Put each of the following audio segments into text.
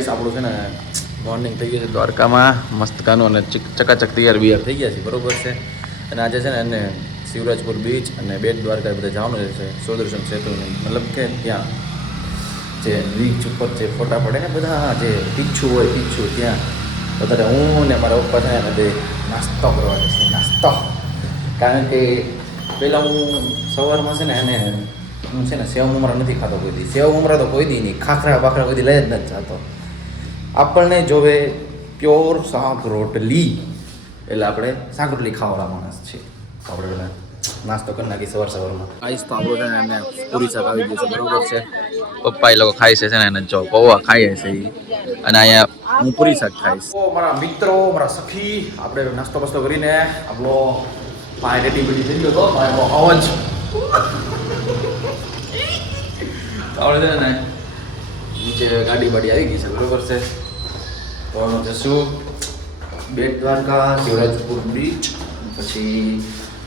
Guys આપણું છે ને મોર્નિંગ થઈ ગયું છે દ્વારકામાં મસ્ત કાનું અને ચકાચક તૈયાર થઈ ગયા છે બરોબર છે. અને આજે છે ને એને શિવરાજપુર બીચ અને બેટ દ્વારકા બધા જવાનું છે સુદર્શન સેતુ મતલબ કે ત્યાં જે બીચ ઉપર જે ફોટા પડે ને બધા જે પીછું હોય પીછું ત્યાં વધારે હું ને મારા પપ્પા થાય ને બે નાસ્તો કરવા જશે નાસ્તો. કારણ કે પહેલાં હું સવારમાં છે ને એને હું છે ને સેવ મમરા નથી ખાતો કોઈ દી. સેવ મમરા તો કોઈ દી નહીં, ખાખરા બાખરા કોઈ દી લઈ જ નથી જતો. આપણને જોવે પ્યોર શાક રોટલી, એટલે આપણે શાક રોટલી ખાવાવાળા માણસ છીએ. આપણે પેલા નાસ્તો કરી નાખી સવારમાં. આઈસ તો આપણો છે ને એને પૂરી શાક આવી ગયું છે બરોબર છે. પપ્પા એ લોકો ખાય છે ને એને જો પૌવા ખાઈએ છે અને અહીંયા હું પૂરી શાક ખાઈશ. મારા મિત્રો મારા સખી આપણે નાસ્તો બસ્તો કરીને આપણો પાય રેડી બધી થઈ ગયો હતો. આપણો અવાજ આપણે છે ને નીચે ગાડી બાડી આવી ગઈ છે બરોબર છે. તો અમે જશું બેટ દ્વારકા, શિવરાજપુર બીચ, પછી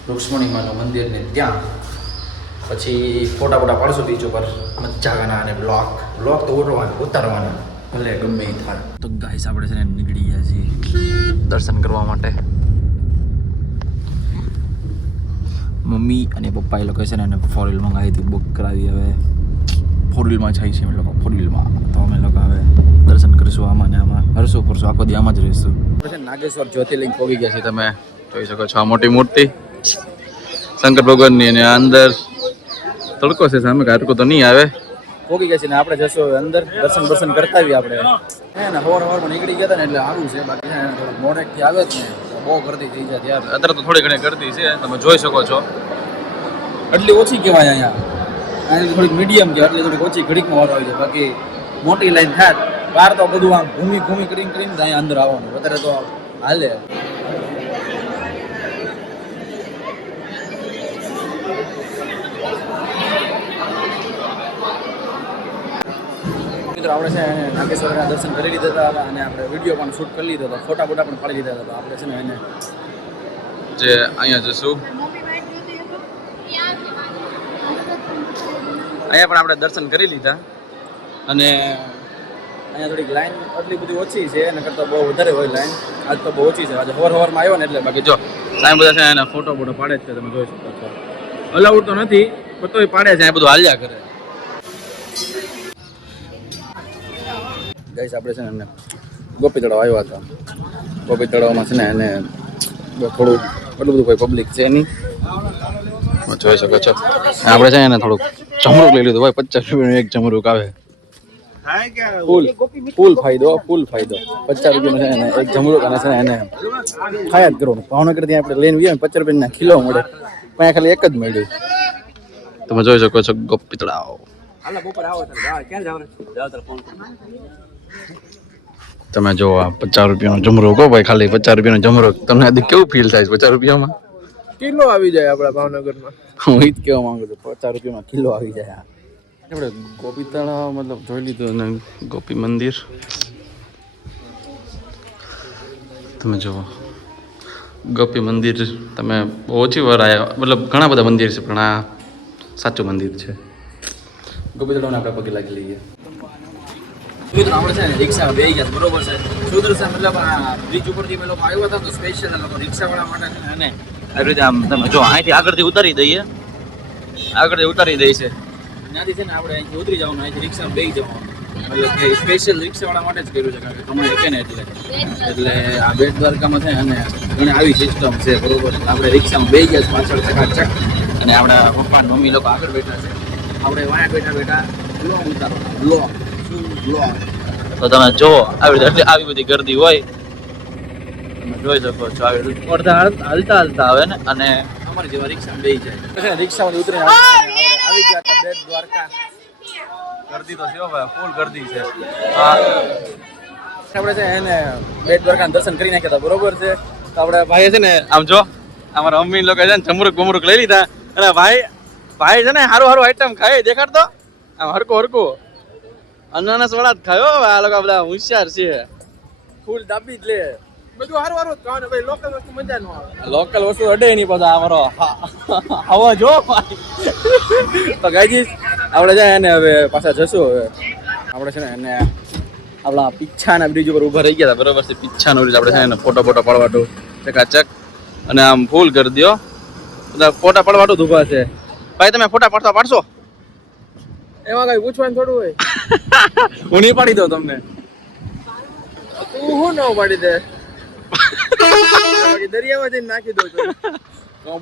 રૂક્ષ્મણીમાનું મંદિર ને ત્યાં પછી ફોટા પાડશું બીચ ઉપર મજા ગાના અને બ્લોગ તો ઉતારવાના ભલે ગમે એ થાય. તો ગાઈસ આપણે છે ને નીકળી ગયા છીએ દર્શન કરવા માટે. મમ્મી અને પપ્પા એ લોકો છે ને ફોર વ્હીલ મંગાવી હતી, બુક કરાવી. હવે ફોર વ્હીલમાં જાય છે અમે લોકો, ફોર વ્હીલમાં. તો અમે લોકો હવે દર્શન કરીશું આમાં ને આમાં, હરશું ફરશું, આખો દી આમાં જ રહીશું. નાગેશ્વર જ્યોતિર્લિંગ પહોંચી ગયા છે, તમે જોઈ શકો છો. આ મોટી મૂર્તિ શંકર ભગવાનની અને અંદર તડકો છે સામે, તડકો તો નહીં આવે. પહોંચી ગયા છે ને આપણે જશું અંદર દર્શન કરતા આવીએ. આપણે હે ને હવારમાં નીકળી ગયા હતા ને એટલે સારું છે. બાકી છે ને થોડુંક મોડેકથી આવે જ ને બહુ ગરદી થઈ જાય ત્યારે. અત્યારે તો થોડી ઘણી ગરદી છે, તમે જોઈ શકો છો. એટલી ઓછી કહેવાય અહીંયા થોડીક મીડિયમ કે એટલે થોડીક ઓછી ઘડીકમાં વારો આવી જાય. બાકી મોટી લાઈન થાય બહાર તો બધું આમ ઘૂમી કરીને અહીંયા અંદર આવવાનું. અત્યારે તો હાલે. મિત્રો આપણે છે એને નાગેશ્વરના દર્શન કરી લીધા હતા અને આપણે વિડીયો પણ શૂટ કરી લીધો હતો, ફોટા પણ પાડી લીધા હતા. આપણે છે ને એને જે અહીંયા જશું, અહીંયા પણ આપણે દર્શન કરી લીધા. અને અહીંયા થોડીક લાઈન એટલી બધી ઓછી છે, એના કરતાં બહુ વધારે હોય લાઈન. આજ તો બહુ ઓછી છે, આજે સવારમાં આવ્યો ને એટલે. બાકી જો સાહેબ બધા છે એને ફોટો પાડે જ છે, તમે જોઈ શકો છો. અલાઉડ તો નથી પણ તોય પાડે છે, આ બધું હાલ્યા કરે. ગાઈસ આપણે છે ને એમને ગોપી તળાવ આવ્યા હતા. ગોપી તળાવમાં છે ને એને થોડું એટલું બધું કોઈ પબ્લિક છે નહીં, જોઈ શકો છો. આપણે છે ને થોડુંક જમરૂક લઈ લીધું ભાઈ, 50 રૂપિયાનું એક જમરૂક આવે. ફૂલ ફાયદો 50 રૂપિયાનું છે ને એક જમરૂક. અને છે ને એને ખાયા જ કરવાનું. ભાવનગર ત્યાં આપણે લઈને ગયા 50 રૂપિયાના કિલો મળે, પણ ખાલી એક જ મળ્યું. તમે જોઈ શકો છો ગોપી તળાવ. તમે જો આ 50 રૂપિયાનો જમરૂક હો ભાઈ, ખાલી 50 રૂપિયાનો જમરૂક. તમને આથી કેવું ફીલ થાય 50 રૂપિયામાં? કિલો આવી જાય આપણા ભાવનગરમાં. હું ઈ જ કહેવા માંગુ છું, 50 રૂપિયામાં કિલો આવી જાય. આપણે ગોપી તળાવ મતલબ જોઈ લીધું અને ગોપી મંદિર તમે જુઓ. ગોપી મંદિર તમે ઓછી વાર આવ્યા, મતલબ ઘણા બધા મંદિર છે પણ આ સાચું મંદિર છે. ગોપી તળાવને આપણે પગે લાગી લઈએ. આપણે છે ને રિક્ષામાં બેસી ગયા બરોબર છે. સુદર્શન મતલબ આ બ્રિજ ઉપરથી અમે લોકો આવ્યા હતા તો સ્પેશિયલ લોકો રિક્ષાવાળા માટે છે ને આવી રીતે આમ તમે જો અહીંથી આગળથી ઉતારી દઈએ છે. ત્યાંથી છે ને આપણે અહીંથી ઉતરી જવાનું, અહીંથી રિક્ષામાં બેસી જવાનું. મતલબ કે સ્પેશિયલ રિક્ષાવાળા માટે જ કર્યું છે, કારણ કે તમારે કે ને એટલે આ બેટ દ્વારકામાં છે અને ઘણી આવી સિસ્ટમ છે બરોબર. આપણે રિક્ષામાં બેસી ગયા પાછળ ચકાચક, અને આપણા પપ્પા મમ્મી લોકો આગળ બેઠા છે. આપણે વાયા બેઠા બ્લોગ ઉતારવાના. બ્લોગ તો તમે જો આવી બધી ગરદી હોય, તમે જોઈ શકો છો. અડધા હાલતા આવે ને અને અમારી જેવા રિક્ષા બેસી જાય. રિક્ષામાંથી ઉતરીને આવી ગયા હતા બેટ દ્વારકા. ગરદી તો છે ભાઈ, ફૂલ ગરદી છે. આપણે છે એને બેટ દ્વારકાના દર્શન કરી નાખ્યા હતા બરોબર છે. તો આપણે ભાઈ છે ને આમ જો અમારા મમ્મી લોકો છે ને જમરૂક લઈ લીધા. અને ભાઈ છે ને સારું આઈટમ ખાય, દેખાડતો આમ હરકો અનાનસ વાળા જ ખાયો. આ લોકો બધા હોશિયાર છે, ફૂલ દાબી જ લે. બધું હારું જ ખાવાનું ભાઈ, લોકલ વસ્તુ મજા ન આવે. લોકલ વસ્તુ અડે નહીં પાછા અમારો હવા જો. તો ગાઈજીસ આપણે જાય ને હવે પાછા જશું. હવે આપણે છે ને એને આપણા પીછાના બ્રિજ ઉપર ઊભા રહી ગયા હતા બરોબર છે. પીછાનો બ્રિજ આપણે છે ને ફોટો પાડવાટો ચકાચક અને આમ ફૂલ કરી દો બધા ફોટા પાડવાટો જ ઊભા છે. ભાઈ તમે ફોટા પાડશો? એમાં કઈ પૂછવાનું થોડું હોય. હું નહીં પાડી દઉં તમને. તું શું ન પાડી દે? બાકી દરિયામાં જઈને નાખી દઉં છું.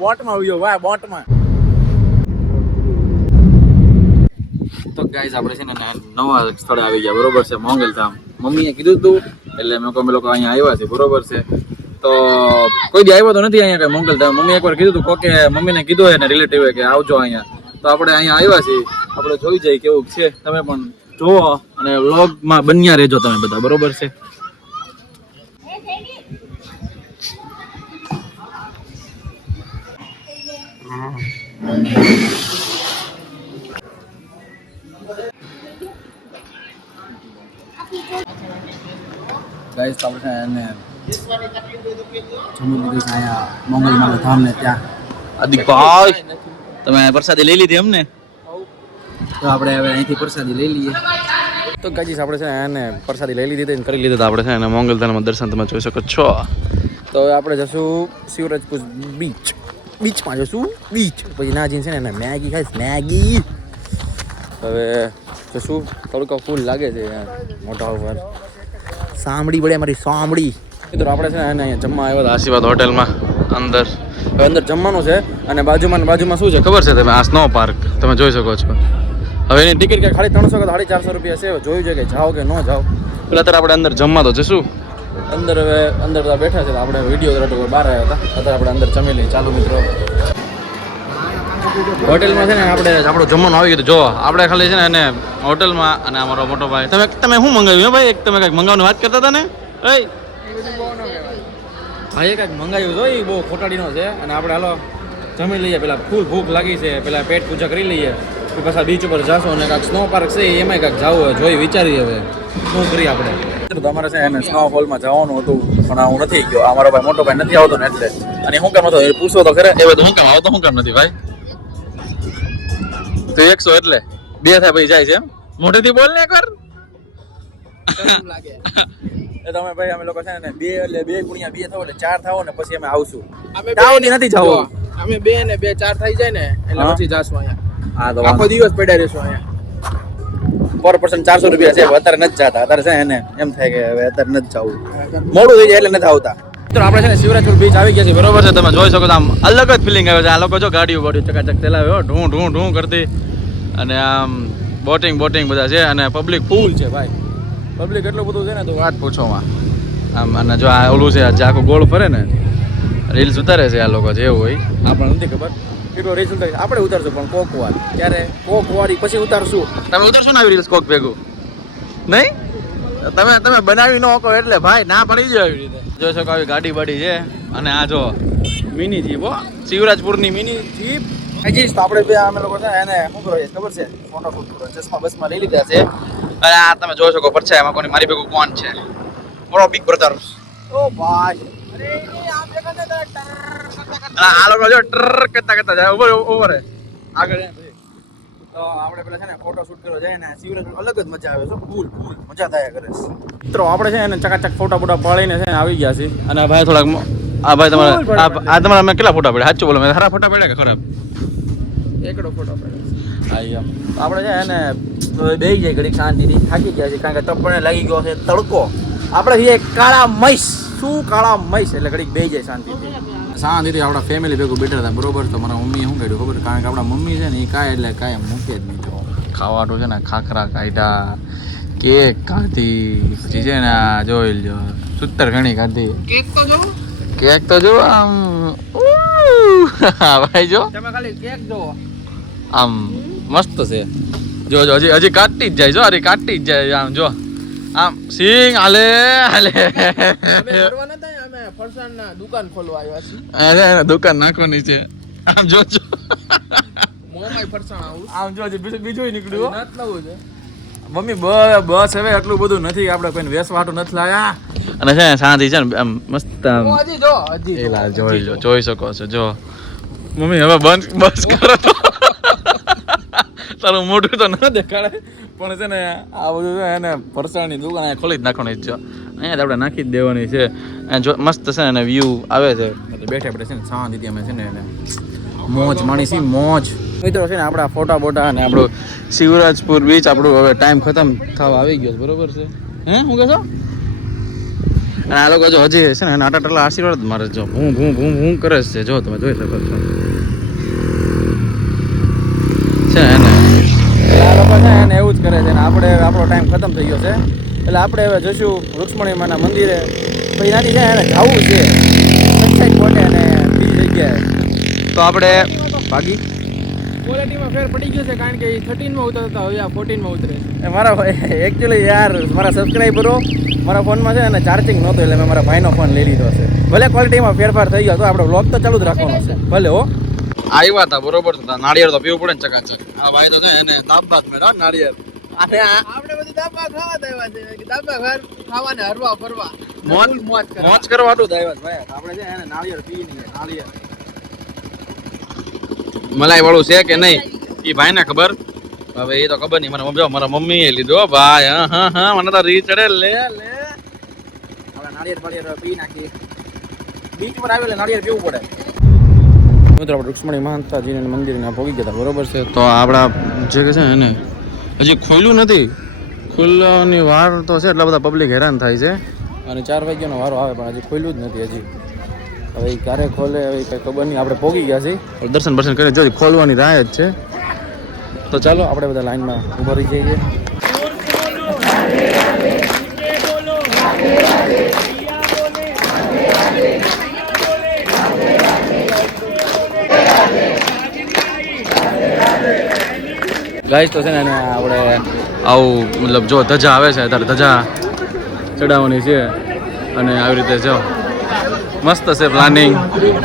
બોટમાં આવ્યો ભાઈ બોટમાં. તો ગાઈસ આપણે છે ને નવા સ્થળે આવી ગયા બરોબર છે, મોંગલધામ. મમ્મીએ કીધું તું એટલે અમે લોકો અહીંયા આવ્યા છે બરોબર છે. તો કોઈ દી આવ્યો તો નથી અહીંયા કઈ મોંગલધામ. મમ્મી એકવાર કીધું તું કોકે મમ્મીને કીધું એને રિલેટિવ કે આવજો અહીંયા. તો આપણે અહીંયા આવ્યા છીએ, આપણે જોઈ જઈએ કેવું છે. તમે પણ જુઓ અને વ્લોગમાં બન્યા રહેજો તમે બધા બરોબર છે. ગાઈસ તો આપણે એને જમી લીધું છે અહીંયા મોંગલમાં ધામ ને ત્યાં. આદિભાઈ તમે પ્રસાદી લઈ લીધી એમને? તો આપણે હવે અહીંથી પ્રસાદી લઈ લઈએ. તો ગાઈસ આપણે છે એને પ્રસાદી લઈ લીધી અને કરી લીધું તો આપણે છે ને મોંગલધામમાં દર્શન તમે જોઈ શકો છો. તો હવે આપણે જશું શિવરાજપુર બીચમાં જશું પછી ના જઈને છે ને મેગી ખાઈશ મેગી. હવે જશું તડકો ફૂલ લાગે છે યાર મોઢા ઉપર. સાંભળી પડે મારી સાંભળી. મિત્રો આપણે છે ને અહીંયા જમવા આવ્યા હતા આશીર્વાદ હોટલમાં અંદર. હવે અંદર જમવાનું છે અને બાજુમાં શું છે ખબર છે તમે? આ સ્નો પાર્ક તમે જોઈ શકો છો. હવે એની ટિકિટ કે ખાલી 300 કે 450 રૂપિયા છે. જોયું છે કે જાઓ કે ન જાઓ. પેલા અત્યારે આપણે અંદર જમવા તો જશું. અંદર હવે અંદર બેઠા છે આપણે વિડીયો બહાર આવ્યા હતા. અત્યારે આપણે અંદર જમી લઈએ. ચાલો મિત્રો હોટેલમાં છે ને આપણું જમવાનું આવી ગયું. જો આપણે ખાલી છે ને એને હોટલમાં અને અમારો મોટો ભાઈ તમે શું મંગાવ્યું હે ભાઈ? એક તમે કંઈક મંગાવવાની વાત કરતા હતા ને? ભાઈએ કંઈક મંગાવ્યું જો એ બહુ ખોટાડીનો છે. અને આપણે હાલો જમી લઈએ. પેલા ફૂલ ભૂખ લાગી છે, પેલા પેટ પૂજા કરી લઈએ. પાછા બીચ ઉપર જાશો અને કાંઈક સ્નો પાર્ક છે એમાંય કાંઈક જવું હોય. જોઈ વિચારીએ હવે શું કરીએ આપણે. તમારે છે એને સ્નોફોલમાં જવાનું હતું પણ હું નથી ગયો. અમારો ભાઈ મોટો ભાઈ નથી આવતો ને એટલે. અને શું કામ હતો એ પૂછો તો ખરે. એ બધું શું કામ આવતો શું કામ નથી ભાઈ? તો 100 એટલે 2 થાય પછી જાય છે એમ? મોટેથી બોલ ને એકવાર. લાગે તમે ભાઈ અમે લોકો છે ને 2 એટલે 2 ગુણ્યા 2 થાવ એટલે 4 થાવ ને પછી અમે આવશું. અમે તાવથી નથી જવું. અમે 2 ને 2 4 થઈ જાય ને એટલે પછી જાશું અહીંયા. હા તો આખો દિવસ પડ્યા રહેશું અહીંયા. પર પર્સન 400 રૂપિયા છે. અત્યારે નથી જતા. અત્યારે છે એને એમ થાય કે હવે અત્યારે નથી જવું. મોડું થઈ જાય એટલે નથી આવતા. મિત્રો આપણે છે ને શિવરાજપુર બીચ આવી ગયા છે બરોબર છે. તમે જોઈ શકો છો આમ અલગ જ ફિલિંગ આવે છે. આ લોકો જો ગાડીઓ ચકાચક ચલાવે ઢું કરતી અને આમ બોટિંગ બધા છે અને પબ્લિક ફૂલ છે ભાઈ. પબ્લિક એટલું બધું છે ને તો વાત પૂછોમાં. આમ અને જો આ ઓલું છે જે આખું ગોળ ફરે ને રીલ્સ ઉતારે છે આ લોકો જેવું હોય. આપણને નથી ખબર કેટલો રીલ્સ ઉતારે. આપણે ઉતારશું પણ કોક વાર ક્યારે કોક વારી પછી ઉતારશું. તમે ઉતારશો ને આવી રીલ્સ કોક ભેગું નહીં? તમે બનાવી ન શકો એટલે ભાઈ ના પડી જાય આવી રીતે. જોઈ શકો આવી ગાડી બાડી છે અને આ જો મિની જીપ હો શિવરાજપુરની મિની જીપ. તો આપણે બે અમે લોકો છે એને શું કરો ખબર છે? ફોટો શૂટ કરો. ચશ્મા બસમાં લઈ લીધા છે અને આ તમે જોઈ શકો પડશે એમાં કોની મારી ભેગું કોણ છે? મારો બિગ બ્રધર. ઓ ભાઈ આ લોકો જો ટ્રર કરતા જાય ઉપર આગળ. તો આપણે પેલા છે ને ફોટો શૂટ કરવા જાય ને શિવરાજપુર અલગ જ મજા આવે છે. ફૂલ મજા થાય કરે છે. મિત્રો આપણે છે ને ચકાચક ફોટા પાડીને છે ને આવી ગયા છે. અને ભાઈ થોડાક આ ભાઈ તમારા મેં કેટલા ફોટા પડ્યા? સાચું બોલો મેં સારા ફોટા પડ્યા કે ખરાબ? એકડો ફોટો પડ્યો. હા એમ આપણે છે ને બેસી જાય ઘડી શાંતિથી. થાકી ગયા છે કારણ કે તપણે લાગી ગયો છે તડકો. આપણે છીએ કાળા મૈસ. શું કાળા મૈસ એટલે ઘડીક બેસી જાય શાંતિથી. આપણા ફેમિલી ભેગું બેઠા હતા બરોબર. તો મારા મમ્મીએ શું કર્યું ખબર? કારણ કે આપણા મમ્મી છે ને એ કાંઈ એટલે કાંઈ મૂકે જ નહીં. તો ખાવાનું છે ને ખાખરા કાઢ્યા, કેક ખાધી, પછી છે ને આ જોઈ લો 70 ઘણી ખાધી. કેક તો જો આમ ભાઈ જો તમે ખાલી કેક જોવો આમ મસ્ત છે. જો હજી કાઢતી જ જાય. જો અરે કાઢતી જ જાય આમ જો આમ સિંગ હાલે અમે ફરવા નતા અમે ફરસાણના દુકાન ખોલવા આવ્યા છીએ. અરે દુકાન નાખવાની છે. આમ જો મોમાય ફરસાણ આવું આમ જો બીજું નીકળ્યું. નત લવું છે મમ્મી બસ હવે એટલું બધું નથી. આપણે કોઈને વેસવાટું નથી લાયા. અને છે ને શાંતિ છે ને આમ મસ્ત આમ હજી જોઈ શકો છો. જો મમ્મી હવે બસ કરો તો તારું મોઢું તો ન દેખાડે પણ છે ને આ બધું છે એને ફરસાણની દુકાન અહીંયા ખોલી જ નાખવાની જ છે. અહીંયા જ આપણે નાખી જ દેવાની છે. જો મસ્ત છે ને વ્યૂ આવે છે એટલે બેઠે આપણે છે ને શાંતિથી અમે છે ને એને મોજ માણીશી મોજ. મિત્રો છે ને આપણા ફોટા બોટા અને આપણું શિવરાજપુર બીચ આપણું હવે ટાઈમ ખતમ થવા આવી ગયો છે બરોબર છે. શું કહેશો? અને આ લોકો જો હજી છે ને આટા ટલા આશીર્વાદ મારે જો હું કરે છે જો તમે જોઈ શકો છો છે ને આ લોકો છે ને એવું જ કરે છે ને આપણે આપણો ટાઈમ ખતમ થઈ ગયો છે એટલે આપણે હવે જઈશું રૂક્ષ્મણી માના મંદિરે. પછી ત્યાંથી છે એને જવું છે સનસાઇડ પોઈન્ટ અને બીજી જગ્યાએ તો આપણે ભાગી ક્વોલિટીમાં ફેર પડી ગયો છે કારણ કે 13 માં ઉતરતા હવે આ 14 માં ઉતરે છે. મારા એકચ્યુઅલી યાર મારા સબસ્ક્રાઈબરો મારા ફોનમાં છે અને ચાર્જિંગ નહોતું એટલે મેં મારા ભાઈનો ફોન લઈ લીધો છે. ભલે ક્વોલિટીમાં ફેરફાર થઈ ગયો તો આપણે વ્લોગ તો ચાલુ જ રાખવાનો છે ભલે હો. આવ્યા હતા બરોબર હતા નાળિયેર તો પીવું પડે ને ચકાચક. આ ભાઈ તો છે એને તાપબાત મેળા નાળિયેર આપણે બધી દાબા ખાવા જ આવ્યા છે કે દાબા ખાવા ને હરવા ફરવા મોજ કરવા હતું આવ્યા ભાઈ. આપણે છે એને નાળિયેર પી નહીં નાળિયેર મલાઈ વાળું છે કે નહીં એ ભાઈ ને ખબર. હવે એ તો ખબર નહીં મને જો મારા મમ્મી એ લીધો ભાઈ. હા મને તો રી ચડે લે હવે નાળિયેર પી નાખી. બીચ પર આવેલે નાળિયેર પીવું પડે. મિત્રો આપણે રૂક્ષ્મણી માતાજીના મંદિરના ભોગી ગયા હતા બરોબર છે. તો આપણા જે કે છે એને હજી ખોલ્યું નથી. ખુલ્લાની વાર તો છે એટલા બધા પબ્લિક હેરાન થાય છે અને 4 વાગ્યાનો વારો આવે પણ હજી ખોલ્યું જ નથી હજી. હવે એ ક્યારે ખોલે હવે કંઈ ખબર નહીં. આપણે પહોંચી ગયા છીએ દર્શન બર્શન કરીને જો ખોલવાની રાહ જ છે. તો ચાલો આપણે બધા લાઈનમાં ઊભા રહી જઈએ. ગાઈસ તો છે ને આપણે આવું મતલબ જો ધજા આવે છે ત્યારે ધજા ચડાવવાની છે અને આવી રીતે જો મસ્ત છે પ્લાનિંગ.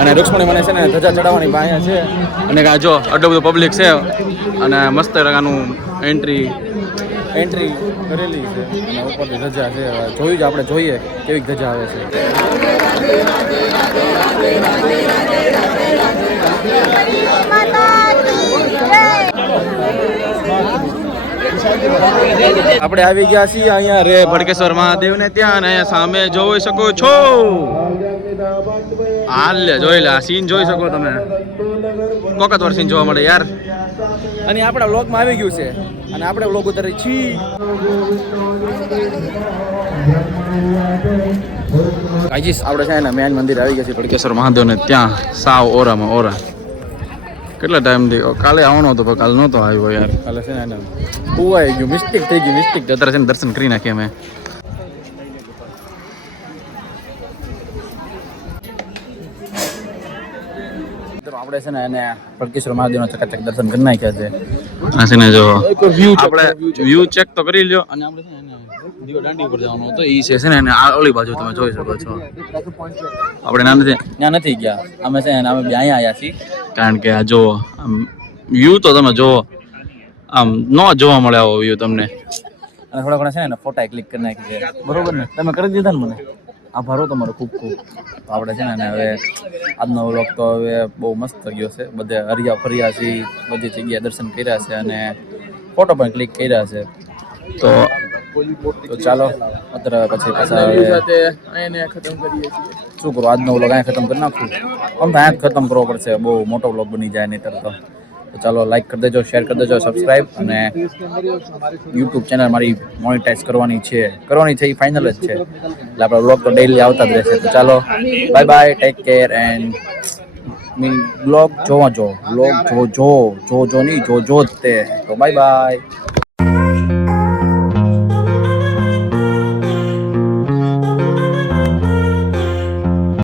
અને રૂક્ષ્મણી મને છે ને ધજા ચડાવવાની અહીંયા છે અને આ જો આટલું બધું પબ્લિક છે અને મસ્ત પ્રકારનું એન્ટ્રી કરેલી છે અને ઉપરથી ધજા છે. જોયું જ આપણે જોઈએ કેવી ધજા આવે છે. આપણે આવી ગયા છીએ અહીંયા રે ભડકેશ્વર મહાદેવ ને ત્યાં અને અહીંયા સામે જોઈ શકો છો. હાલ જોઈ લે સીન જોઈ શકો તમે. કોકતવાર સીન જોવા મળે યાર. અને આપણા વ્લોગમાં આવી ગયું છે અને આપણે વ્લોગ ઉતારી છીએ. ગાઈસ આપણે છે ને મેન મંદિર આવી ગયા છે ભડકેશ્વર મહાદેવ ને ત્યાં સાવ ઓરામાં ઓરા. કેટલા ટાઈમથી કાલે આવવાનો હતો પણ કાલે નહોતો આવ્યો યાર. કાલે છે ને ઉવાઈ ગયું મિસ્ટેક થઈ ગઈ મિસ્ટેક. અત્યારે છે ને દર્શન કરી નાખીએ અમે. આપણે છે ને એને ભડકેશ્વર મહાદેવના ચકાચક દર્શન કરી નાખ્યા છે. આ છે ને જો આપણે વ્યૂ ચેક તો કરી લ્યો. અને આપણે છે ને દીવા દાંડી ઉપર જવાનું હતું એ છે ને આ ઓલી બાજુ તમે જોઈ શકો છો. આપણે ત્યાં નથી ગયા અમે છે ને અમે અહીંયા આવ્યા છીએ કારણ કે આ જો આમ વ્યૂ તો તમે જુઓ આમ ન જોવા મળે આવો વ્યૂ તમને. અને થોડા ઘણા છે ને ફોટા ક્લિક કરી નાખી છે બરોબર ને. તમે કરી દીધા ને મને આભારો તમારો ખૂબ ખૂબ. તો આપણે છે ને હવે આજનો વ્લોગ તો હવે બહુ મસ્ત ગયો છે. બધે હરિયા ફર્યા છે બધી જગ્યાએ દર્શન કર્યા છે અને ફોટો પણ ક્લિક કર્યા છે. તો ચાલો અત્યારે પછી અહીંયા ખતમ કરીએ છીએ. શું કરું આજનો વ્લોગ અહીંયા ખતમ કરી નાખું. આમ તો અહીંયા જ ખતમ કરવો પડશે બહુ મોટો વ્લોગ બની જાય નહીં તો ચાલો લાઈક કરી દેજો શેર કરી દેજો સબસ્ક્રાઈબ. અને યુટ્યુબ ચેનલ મારી મોનિટાઈઝ કરવાની છે એ ફાઇનલ જ છે એટલે આપણા વ્લોગ તો ડેઈલી આવતા જ રહેશે. તો ચાલો bye bye take care and blog જોવા જો નહીં જો જ તે. તો બાય બાય.